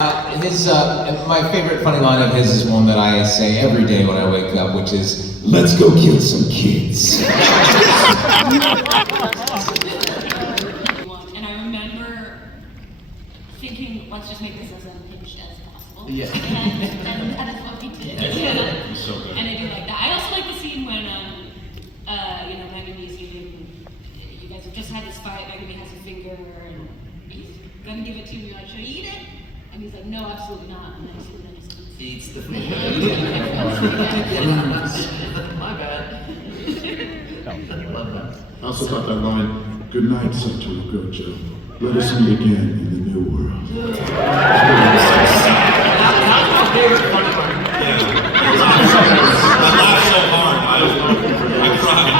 My favorite funny line of his is one that I say every day when I wake up, which is, "Let's go kill some kids." And I remember thinking, let's just make this as unhinged as possible. Yeah. And that is what we did. Yeah. So good. And I do like that. I also like the scene when, Megami is you guys have just had this fight, Megami has a finger, and he's gonna give it to you, you're like, should I eat it? And he's like, no, absolutely not. And then he just Eats the finger. My bad. Love that. I also thought that line, "Good night, Satoru Gojo. Let us meet again in the new world." That's my favorite funny part. I laughed so hard. I cried.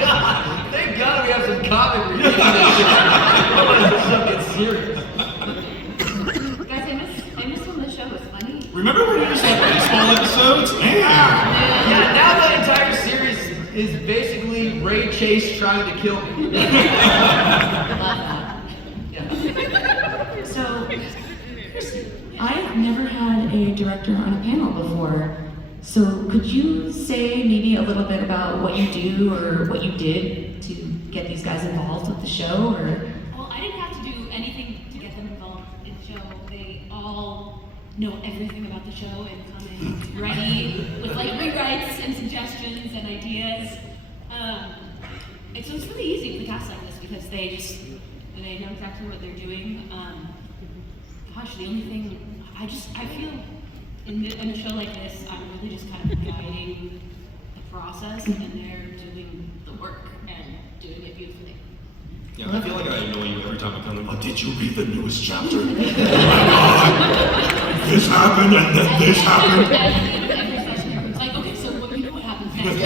God, thank God we have some comic relief. Otherwise, this stuff gets serious. Guys, I miss when the show was funny. Remember when you just had baseball episodes? Man. Yeah, now the entire series is basically Ray Chase trying to kill me. So, I've never had a director on a panel before. So, could you say maybe a little bit about what you do or what you did to get these guys involved with the show? Or Well, I didn't have to do anything to get them involved in the show. They all know everything about the show and come in ready with like rewrites and suggestions and ideas. And so it's really easy with a cast like this because they know exactly what they're doing. Gosh, the only thing I feel in a show like this, I'm really just kind of guiding the process, and they're doing the work and doing it beautifully. Yeah, I feel like I annoy you every time I come in. Oh, did you read the newest chapter? Oh my God! This happened and then this happened. Every session, it's like, okay, so what happens next?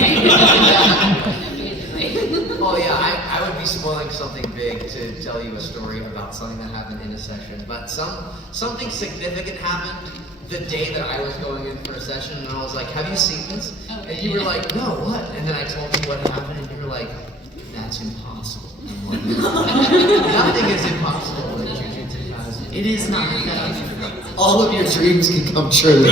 Oh yeah, I would be spoiling something big to tell you a story about something that happened in a session, but something significant happened the day that I was going in for a session, and I was like, have you seen this? And you were like, no, what? And then I told you what happened, and you were like, that's impossible. I'm like, nothing is impossible in Jujutsu Kaisen. it is not. All of your dreams can come true.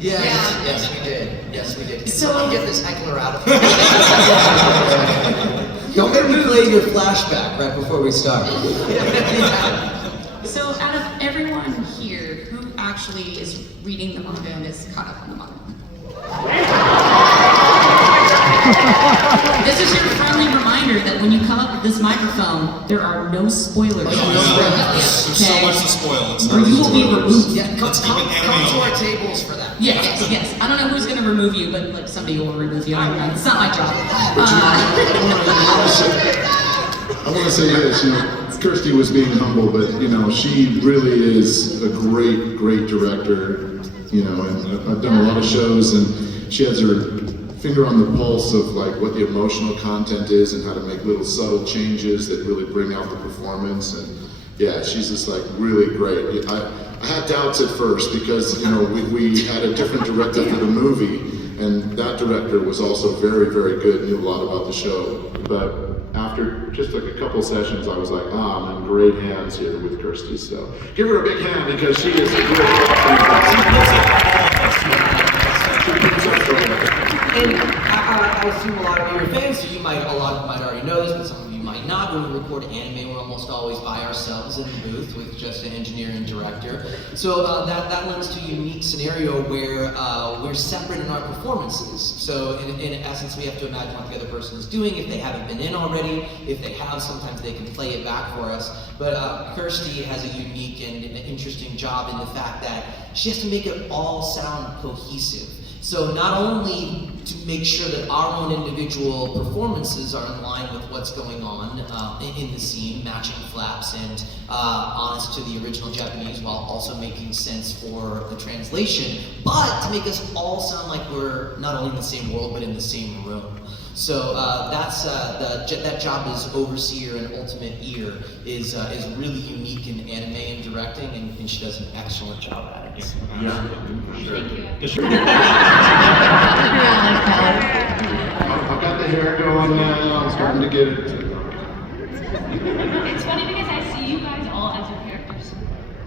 Yes, we did. Yes, we did. Can So- someone get this heckler out of here? Don't make me play your flashback right before we start. So, out of everyone here, who actually is reading the manga and is caught up on the manga? This is your friendly reminder that when you come up with this microphone, there are no spoilers. There's so much to spoil. It's Or you will be removed. Yeah, come Let's to keep it anime our only. tables for that. Yes. I don't know who's going to remove you, but like somebody will remove you. It's not my job. I want to say this, Kirsty was being humble, but she really is a great director, and I've done a lot of shows, and she has her finger on the pulse of like what the emotional content is and how to make little subtle changes that really bring out the performance. And yeah, she's just like really great. I had doubts at first because we had a different director for the movie, and that director was also very good, knew a lot about the show. But after just like a couple sessions, I was like, I'm in great hands here with Kirsty. So give her a big hand because she is a And I assume a lot of you are fans, so a lot of you might already know this, but some of you might not. When we record anime, we're almost always by ourselves in the booth with just an engineer and director. So that lends to a unique scenario where we're separate in our performances. So in essence, we have to imagine what the other person is doing. If they haven't been in already, if they have, sometimes they can play it back for us. But Kirsty has a unique and interesting job in the fact that she has to make it all sound cohesive. So not only to make sure that our own individual performances are in line with what's going on in the scene, matching flaps and honest to the original Japanese while also making sense for the translation, but to make us all sound like we're not only in the same world but in the same room. So that job as overseer and ultimate ear is really unique in anime and directing, and she does an excellent job at it. Yeah. Thank you. I've got the the hair going now. I'm starting to get it. It's funny because I see you guys all as your characters,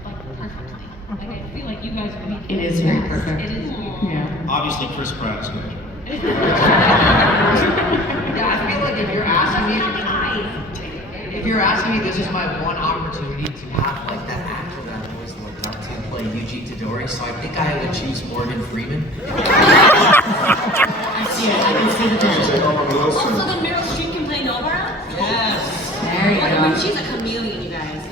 like perfectly. Like I feel like you guys are me. It is very perfect. It is weird. Yeah. Obviously, Chris Pratt is good. Yeah, I feel like if you're asking me, this is my one opportunity to have like that actor that I've always looked up to play Yuji Tadori, so I think I would choose Morgan Freeman. I see it. I can see the difference. Also, then Meryl Streep can play Nobara? Yes. There you go. She's a chameleon, you guys.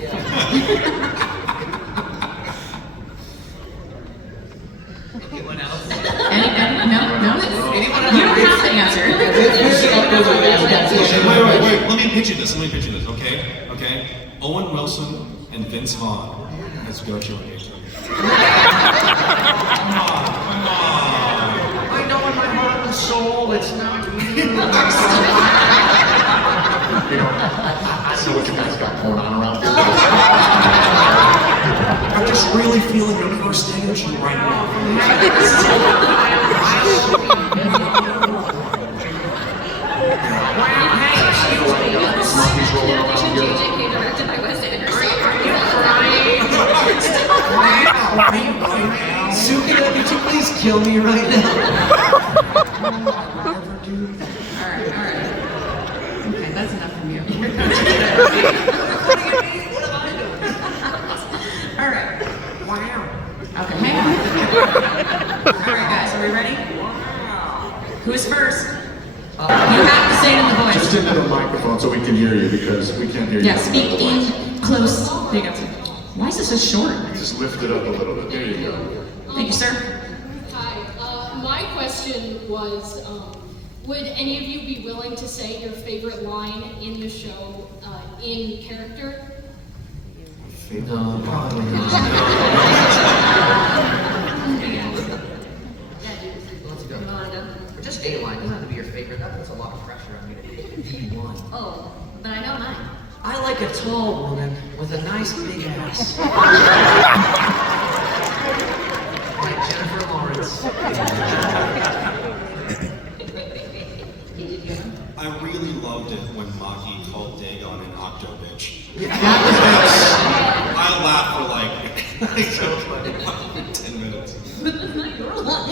Anyone else? No. Anyone else? You don't have to answer. Wait. Let me pitch you this. Okay? Owen Wilson and Vince Vaughn as Gojo and Eiji. Come on. I know in my heart and soul it's not you. You know, I see what you guys got going on around here. I'm just really feeling your first energy right now. Monkeys rolling around here. Sukino, could you please kill me right now? Alright. Okay, that's enough from you. Alright. Wow. Okay, hang on. Alright guys, are we ready? Who's first? You have to say it in the voice. Just into the microphone so we can hear you because we can't hear you. Yeah, speak in close. There you go. Why is this so short? Just lift it up a little bit. There you go. Thank you, sir. Hi. My question was, would any of you be willing to say your favorite line in the show in character? No, probably not. Let's go. Or just a line. Doesn't have to be your favorite. That puts a lot of pressure on me to be the one. Oh, but I know mine. I like a tall woman with a nice big ass. Like Jennifer Lawrence. I really loved it when Maki called Dagon an octo bitch. I laughed for like 10 minutes.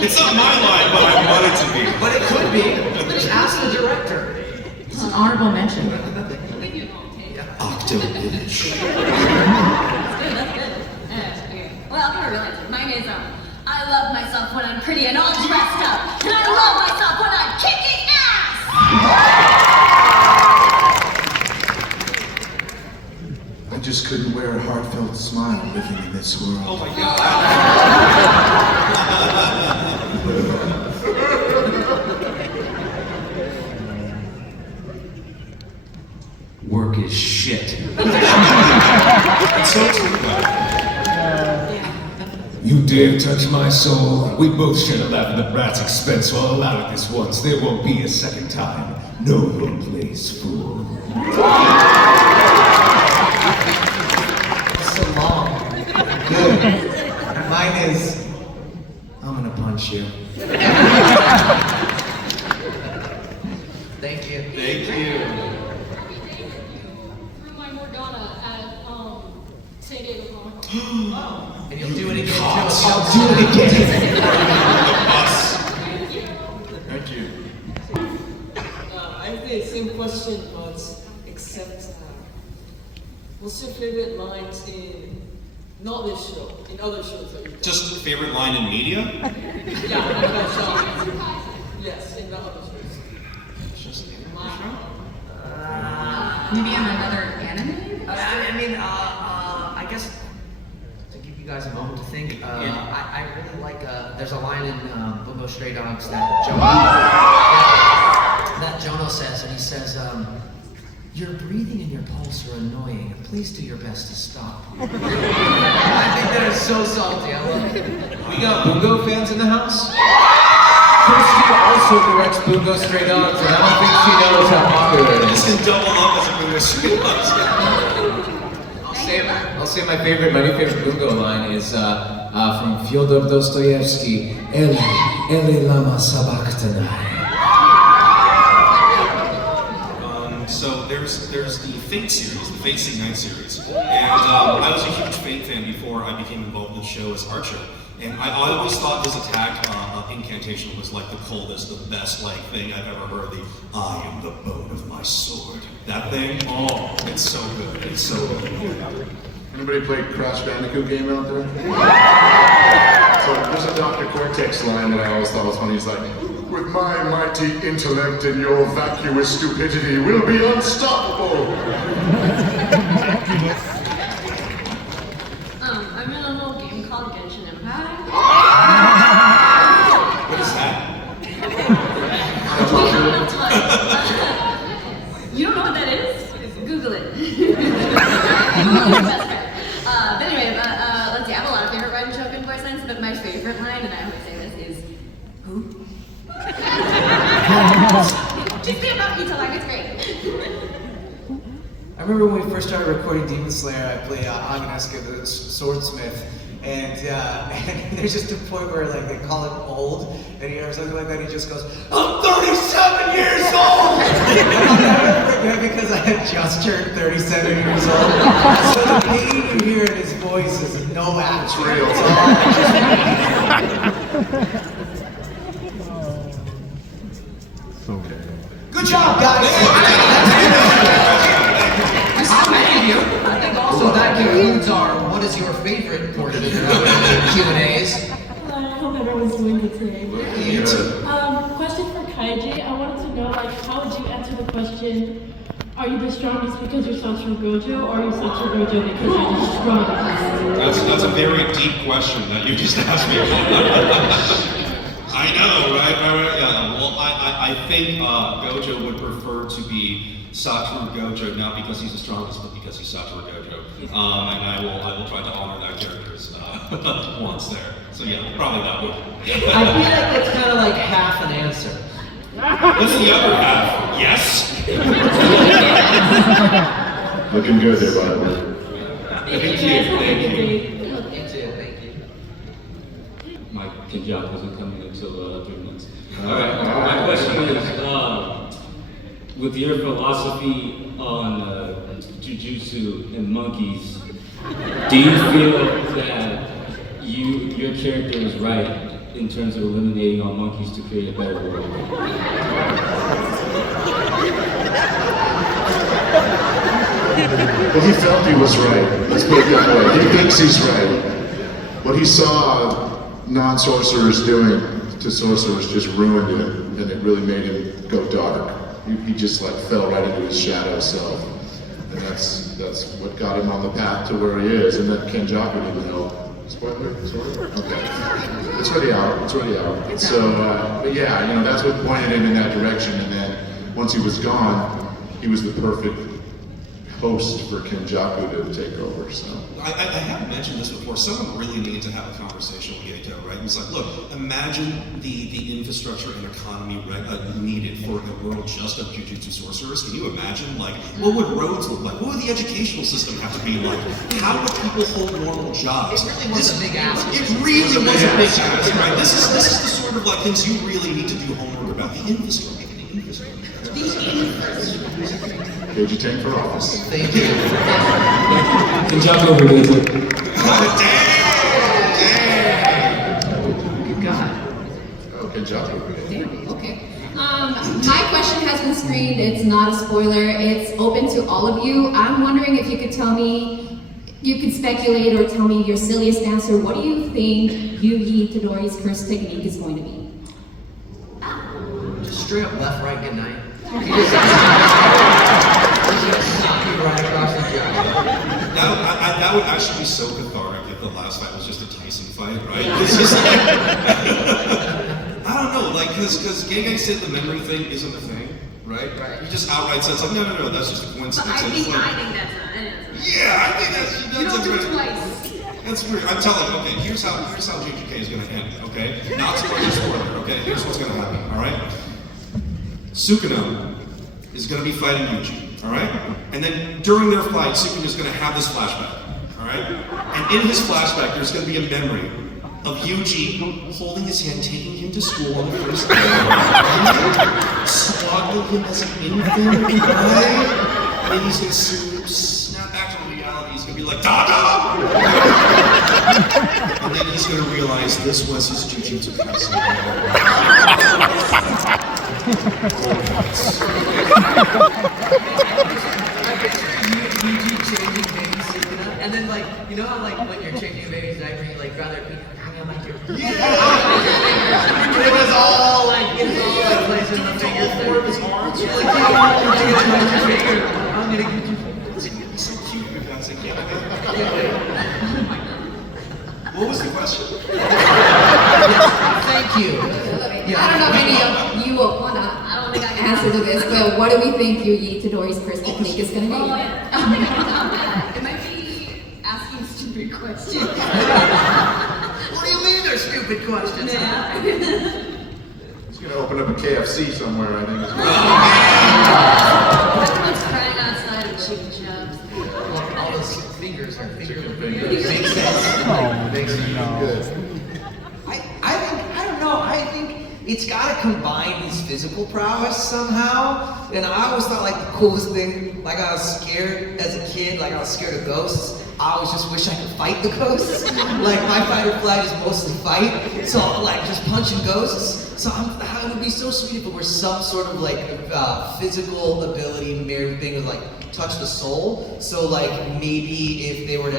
It's not my line, but I want it to be. But it could be. Just ask the director. It's an honorable mention. Octo bitch. That's good. Okay. Well, I'm gonna realize it. Mine is, I love myself when I'm pretty and all dressed up. And I love myself when I'm kicking ass! I just couldn't wear a heartfelt smile living in this world. Oh my god. Work is shit. It's so true. You dare touch my soul? We both share a laugh at the brat's expense, so I'll allow it this once. There won't be a second time. No one plays fool. So long. Good. Mine is, I'm gonna punch you. Thank you. Thank you. Through my Morgana at San Diego Comic Con. And you'll do it again too. I'll do it again. Thank you. I have the same question, but except, what's your favorite lines in not this show, in other shows that you've done? Just favorite line in media? Yeah, in that show. Yes, in the other shows. Maybe on another anime? I guess to give you guys a moment to think, I really like, there's a line in Bungo Stray Dogs that Jono says, and he says, your breathing and your pulse are annoying. Please do your best to stop. I think that is so salty. I love it. We got Bungo fans in the house? Kirsty also directs Bungo Stray Dogs, and I don't think she knows how popular it This is. is double up as a movie. I'll say my new favorite Bungo line is from Fyodor Dostoevsky, Eli, Eli lama sabachthani. there's the Fate series, the Fate Stay Night series, and I was a huge Fate fan before I became involved in the show as Archer. And I always thought his attack incantation was like the coldest, the best like thing I've ever heard. The I am the bone of my sword. That thing, oh, it's so good. It's so good. Anybody play Crash Bandicoot game out there? So there's a Dr. Cortex line that I always thought was funny. He's like, with my mighty intellect and your vacuous stupidity, we'll be unstoppable. I'm in a little game called Genshin Impact. What is that? You don't know what that is? Google it. Google it, best friend. But anyway, let's see. I have a lot of favorite Red Shogun voice lines, but my favorite line, and I always say this, is who? Just say about me till I was great. I remember when we first started recording Demon Slayer, I played Agneska, the swordsmith, and there's just a point where like they call him old, and or something like that. He just goes, "I'm 37 years old," because I had just turned 37 years old. So the pain you hear in his voice is no act. It's real. Good job, guys. How many of you? I think also that concludes our what is your favorite portion of the Q&As. I hope everyone's doing good today. Yeah. Question for Kaiji. I wanted to know, like, how would you answer the question, are you the strongest because you're Satoru Gojo, or are you Satoru Gojo because you're the strongest? That's a very deep question that you just asked me. I know, right? Yeah. Well, I think Gojo would prefer to be Satoru Gojo, not because he's the strongest, but because he's Satoru Gojo. And I will try to honor that character's once there. So yeah, probably that would. I feel like that's kind of like half an answer. What's the other half? Yes. Looking good there, by the way. Thank you. My job wasn't coming until 3 months. Alright, my question is, with your philosophy on Jujutsu and monkeys, do you feel that your character is right in terms of eliminating all monkeys to create a better world? Well, he felt he was right. Let's put it that way. He thinks he's right. What he saw non-sorcerers doing to sorcerers just ruined him, and it really made him go dark. He just like fell right into his shadow self, and that's what got him on the path to where he is. And that Kenjaku didn't know. Spoiler? Sorry? Okay. It's already out. It's already out. So, but yeah, that's what pointed him in that direction. And then once he was gone, he was the perfect host for Kenjaku to take over. So I have mentioned this before. Someone really needed to have a conversation with Yato, right? It's like, look, imagine the infrastructure and economy needed for a world just of Jujutsu sorcerers. Can you imagine, like, what would roads look like? What would the educational system have to be like? How would people hold normal jobs? It really was a big ask. It really was a big ask, right? This is the sort of like things you really need to do homework about. The infrastructure. Keiji Tank for office. Thank you. Good job over there. Good God. Oh, Kenjaku. Damn, okay. My question has been screened. It's not a spoiler. It's open to all of you. I'm wondering if you could tell me, you could speculate or tell me your silliest answer. What do you think Yugi Tadori's curse technique is going to be? Just straight up left, right, good night. Right across the jaw. That would actually be so cathartic if the last fight was just a Tyson fight, right? It's just like, I don't know, like, because Gege said the memory thing isn't a thing, right? Right. He just outright said, like, no, that's just a coincidence. I And think it's like, that's not. yeah, I think that's You don't do it a twice. That's weird. I'm telling you, okay, here's how JJK is going to end, okay? Not spoiler, okay? Here's what's going to happen, all right? Sukuna is going to be fighting Yuji, all right? And then during their fight, Sukuna is going to have this flashback, all right? And in his flashback, there's going to be a memory of Yuji holding his hand, taking him to school on the first day, swaddling him as an infant, right? then he's gonna snap back to reality. He's gonna be like, Dada! And then he's gonna realize this was his Jujutsu Kaisen. And then, like, you know how, like, when you're changing a baby's diaper, you, like, grab their feet, hang on, like, your... Yeah! It was all, like, it's all, like, placed in the fingers. Four of his arms. You're like, I'm gonna get you. It's gonna be so cute if that's a kid. What was the question? Thank you. I don't know if any of you will wanna answer to this, but what do we think Yuji Tadori's first technique is gonna be? I don't think I can top that. It might be asking stupid questions. What do you mean they're stupid questions? Yeah. He's gonna open up a KFC somewhere, I think. Everyone's crying outside of chicken shops. All those fingers are fingers. Fingers. Makes sense. Makes sense. Good. I don't know. I think it's got to combine his physical prowess somehow. And I always thought like the coolest thing, like I was scared as a kid, like I was scared of ghosts. I always just wish I could fight the ghosts. Like my fight or flight is mostly fight, so like just punching ghosts. So it would be so sweet if it were some sort of like physical ability mirror thing with like touch the soul. So like maybe if they were to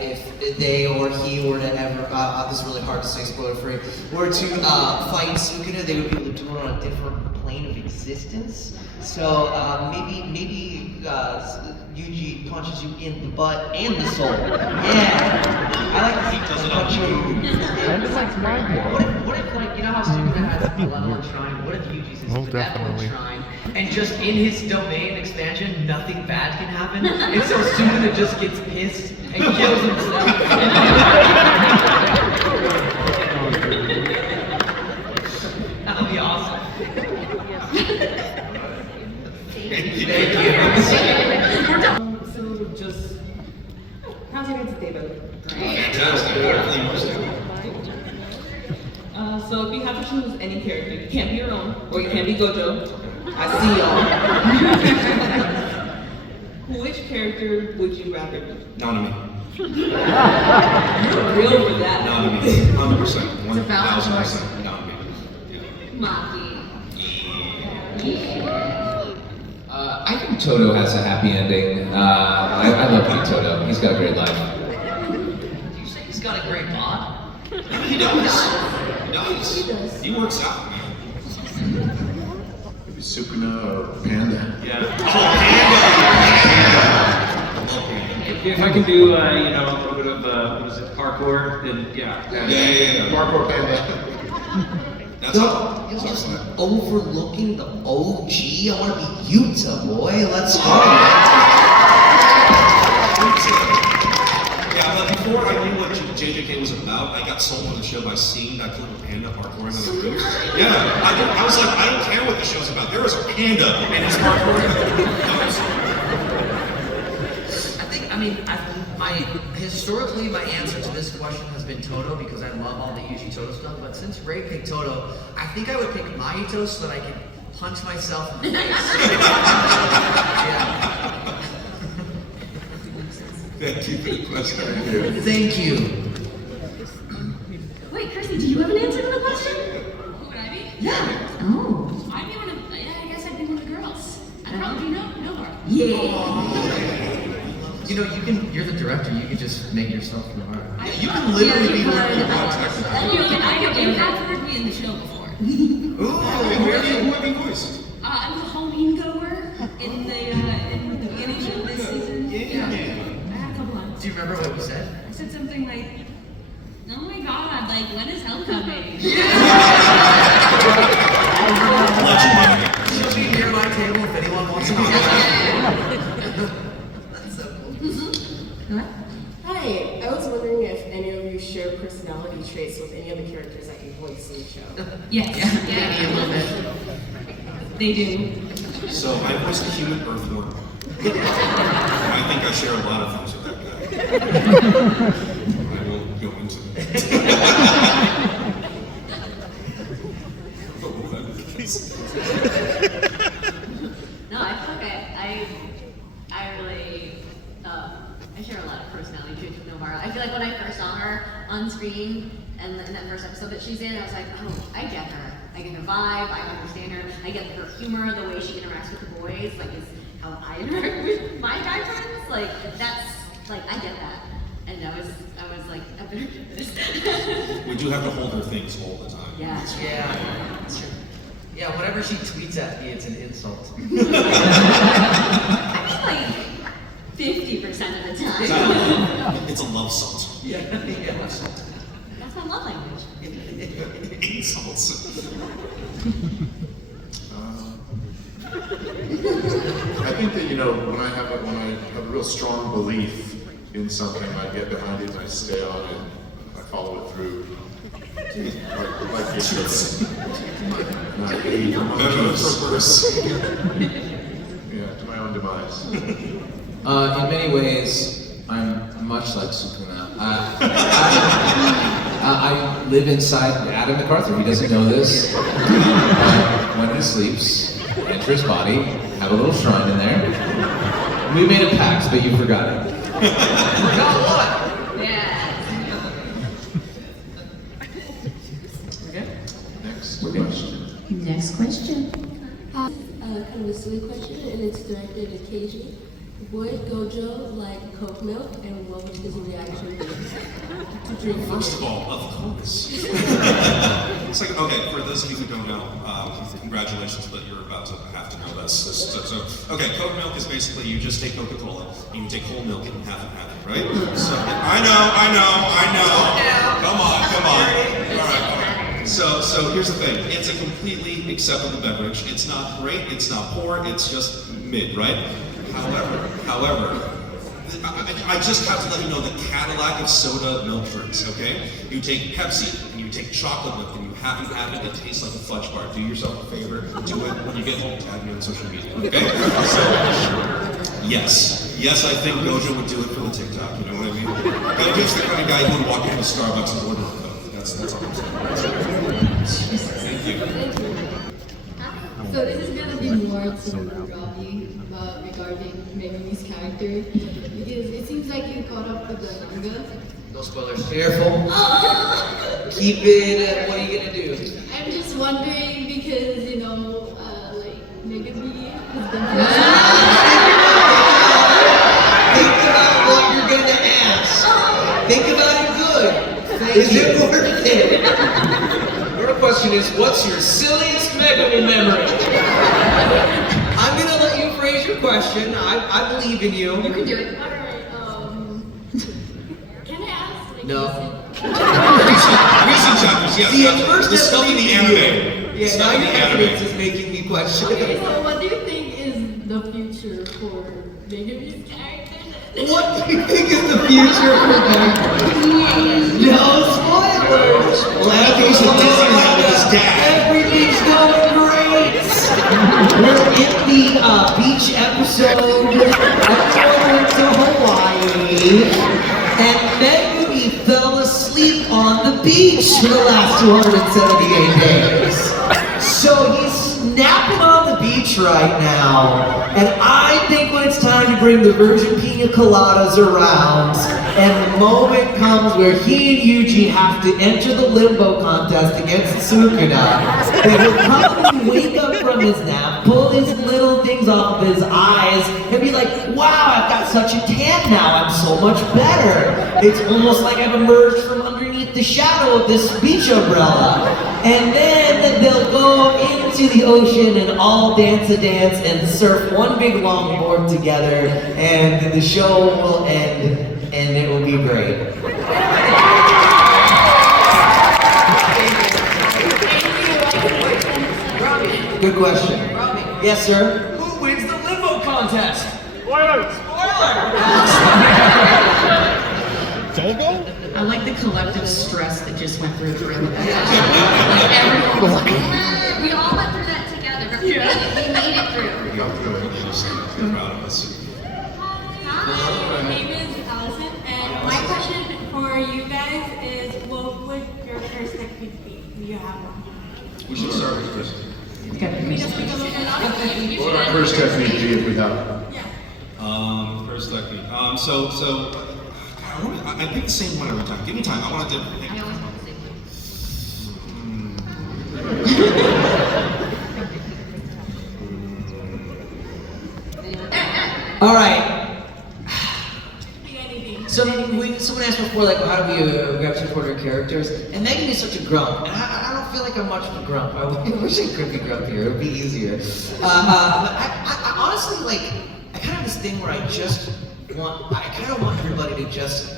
if they or he were to ever, this is really hard to say spoiler free, were to fight Sukuna, they would be able to do it on a different plane of existence. So maybe Yuji punches you in the butt and the soul. Yeah, I like to see does it on you. What if like, you know how Sukuna has a malevolent shrine? What if Yuji's his benevolent shrine? And just in his domain expansion, nothing bad can happen? And so Sukuna just gets pissed and kills himself. That would be awesome. Thank you. So just, how's your name, David? Fantastic. Wonderfully interesting. So if you have to choose any character, you can't be your own, or you can't be Gojo. I see y'all. Which character would you rather be? Nanami. You're real with that. Nanami. 100%. 1000%. Nanami. Maki. I think Toto has a happy ending. I love you, Toto. He's got a great life. Do you say he's got a great bod? He does. He does. He works out, man. Maybe Sukuna or Panda. Yeah. If I can do, you know, a little bit of, what is it, parkour, then yeah. Yeah. Parkour Panda. That's all. You're just overlooking the OG. I want to be Yuta, boy. Let's go. Yeah, but before I knew what JJK was about, I got sold on the show by seeing that clip of Panda parkouring on the roof. Yeah, I was like, I don't care what the show's about. There is a panda and he's parkouring. Historically, my answer to this question has been Toto because I love all the Yuji Toto stuff. But since Ray picked Toto, I think I would pick Mahito so that I can punch myself in the face. Yeah. Thank you for the question. Thank you. Wait, Kirsty, do you have an answer to the question? Who would I be? Yeah. Oh. I'd be one of, I guess I'd be one of the girls. I'd probably be Nova. Yeah. You know, you're the director, you could just make yourself Nora. You can literally be one of the I have heard me in the show before. Ooh, where have you voiced? I was a Halloween goer in the beginning of this season. Yeah. I had a couple lines. Do you remember what you said? I said something like, oh my god, like when is hell coming? She'll be near my table if anyone wants to know. That's so cool. Hi, I was wondering if any of you share personality traits with any of the characters that you voice in the show. Yes. Maybe a little bit. They do. So I voiced a human earthworm. I think I share a lot of things with that guy. I won't go into that. No, I feel like I the truth with no Mara. I feel like when I first saw her on screen and in that first episode that she's in, I was like, oh, I get her. I get her vibe, I understand her, I get her humor, the way she interacts with the boys, like is how I interact with my guy friends. Like that's like I get that. And I was like, I better do this. We do have to hold her things all the time. Yeah. Yeah. Yeah, whenever she tweets at me, it's an insult. I mean, like 50% of the time. It's a love salt. Yeah. That's my love language. Insults. I think that, you know, when I have a real strong belief in something, I get behind it and I stay on it. I follow it through. Like yeah, to my own demise. In many ways, I'm much like Sukuna. I live inside Adam MacArthur. He doesn't know this. When he sleeps, enter his body, have a little shrine in there. We made a pact, but you forgot it. Forgot what? Yeah. Okay. Next question. Next question. Kind of a silly question, and it's directed at Keiji. Would Gojo like Coke milk, and what would his reaction be to drink? First of all, of course. It's like, okay, for those of you who don't know, congratulations, but you're about to have to know this. So, okay, Coke milk is basically you just take Coca-Cola, and you take whole milk and half and half, right? So, I know. Come on. All right. So here's the thing. It's a completely acceptable beverage. It's not great, it's not poor, it's just mid, right? However, I just have to let you know the Cadillac of soda milk drinks, okay? You take Pepsi and you take chocolate milk and you have it, it tastes like a fudge bar. Do yourself a favor, do it when you get home, tag me on social media, okay? So, yes, I think Gojo would do it for the TikTok, you know what I mean? Gojo's the kind of guy who would walk into Starbucks and order a Coke. That's all I'm saying. Thank you. So this is gonna be more to Robbie regarding Megami's character, because it seems like you caught up with the manga. No spoilers. Careful. Keep it. What are you gonna do? I'm just wondering because like Megami has been. Think about what you're gonna ask. Think about it good. Is it worth it? Your question is, what's your silliest Megami memory? I'm gonna let you phrase your question. I believe in you. You can do it. Alright, can I ask? Like, No. Recent chapters, yes. See, at first the stuff in the anime. Yeah, now your evidence is making me question. Okay, so what do you think is the future for Megami's character? What do you think is the future for Megami? No spoilers! Well, He's a Disneyland with his dad. Everything's going great! We're in the beach episode. Everyone went to Hawaii. And Megami fell asleep on the beach for the last 278 days. So he's napping on the beach right now. And I think when it's time to bring the virgin pina coladas around, and the moment comes where he and Yuji have to enter the limbo contest against Sukuna, they will probably wake up from his nap, pull his little things off of his eyes, and be like, wow, I've got such a tan now, I'm so much better. It's almost like I've emerged from underneath the shadow of this beach umbrella. And then they'll go into the ocean and all dance a dance and surf one big longboard together, and the show will end, and it will be great. Good question. Yes, sir? Who wins the limbo contest? Spoiler! I like the collective stress that just went through during the Like everyone was like, We all went through that together, but we made it through. I'm proud of us. Hi, my name is Allison, and my question for you guys is, what would your first technique be? Do you have one? We should start with Chris. We just speak a little bit louder? What would our first technique be if we have it? First technique. So I pick the same one every time. Give me time. I want to. I always want the same one. All right. So someone asked before, like, how do we gravitate toward our characters? And Megan is such a grump, and I don't feel like I'm much of a grump. I wish I could be grumpier. It would be easier. But I honestly, like, I kind of have this thing where I kind of want everybody to just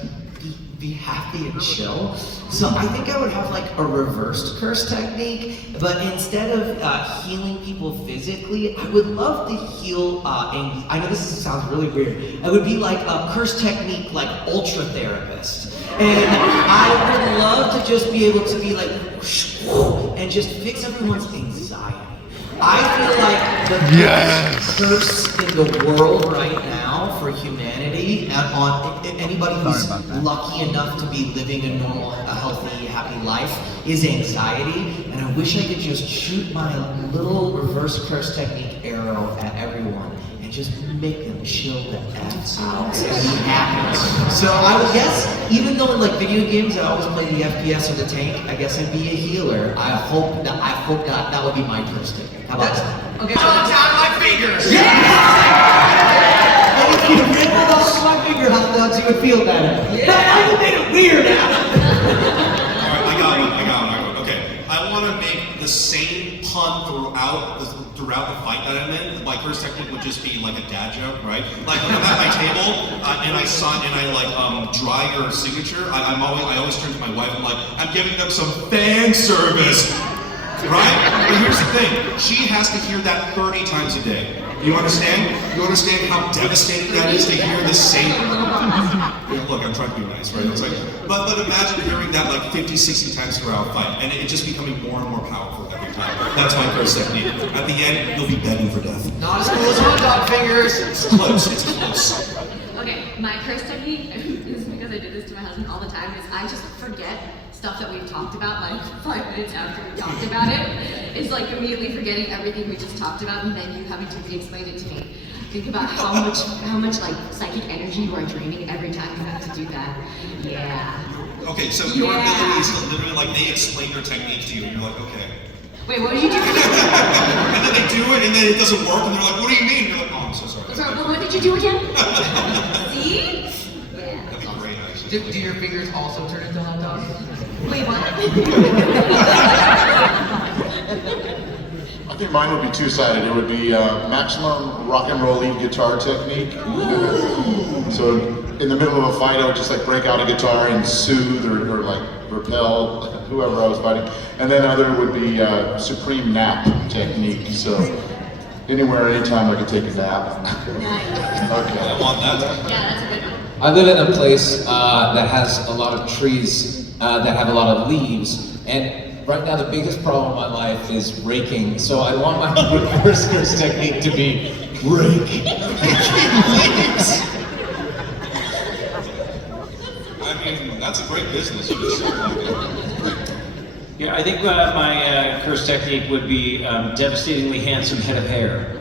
be happy and chill. So I think I would have like a reversed curse technique, but instead of healing people physically, I would love to heal, and I know this sounds really weird, it would be like a curse technique like ultra therapist. And I would love to just be able to be like, whoosh, whoosh, and just fix everyone's anxiety. I feel like the biggest curse in the world right now for humanity, and on anybody who's lucky enough to be living a normal, a healthy, happy life, is anxiety. And I wish I could just shoot my little reverse curse technique arrow at everyone and just make them chill the F out and be happy. So I would guess, even though in like video games I always play the FPS or the tank, I guess I'd be a healer. I hope that would be my curse technique. How about that? Okay. Dogs out my fingers! Yeah! And if you rippled off my finger hot dogs, you would feel better. Yeah! I made it weird now! Alright, I got one. Okay, I want to make the same pun throughout the fight that I'm in. My curse technique would just be like a dad joke, right? Like when I'm at my table and I dry your signature, I always turn to my wife and I'm like, I'm giving them some fan service. Right? But here's the thing, she has to hear that 30 times a day. You understand? You understand how devastating that is to hear the same... Yeah, look, I'm trying to be nice, right? It's like, but imagine hearing that like 50, 60 times throughout a fight, and it just becoming more and more powerful every time. That's my curse technique. At the end, you'll be begging for death. Not as cool as hot dog fingers. It's close, it's close. Okay, my curse technique, is because I do this to my husband all the time, is I just forget stuff that we've talked about like 5 minutes after we talked about it. It's like immediately forgetting everything we just talked about and then you having to re-explain it to me. Think about how much like psychic energy you are draining every time you have to do that. Yeah. Okay, so your ability is to literally like they explain their technique to you and you're like, okay. Wait, what are you doing? And then they do it and then it doesn't work and they're like, what do you mean? And you're like, oh, I'm so sorry. Sorry, well, what did you do again? See? That'd be great, actually. Do your fingers also turn into hot dogs? Wait, what? I think mine would be two-sided. It would be maximum rock and roll lead guitar technique. So in the middle of a fight, I would just like break out a guitar and soothe or like repel whoever I was fighting. And then other would be supreme nap technique. So anywhere, anytime I could take a nap. Okay. I want that. Yeah, that's a good one. I live in a place that has a lot of trees that have a lot of leaves, and right now the biggest problem in my life is raking, so I want my reverse curse technique to be rake. I mean, that's a great business. You just Yeah, I think my curse technique would be devastatingly handsome head of hair.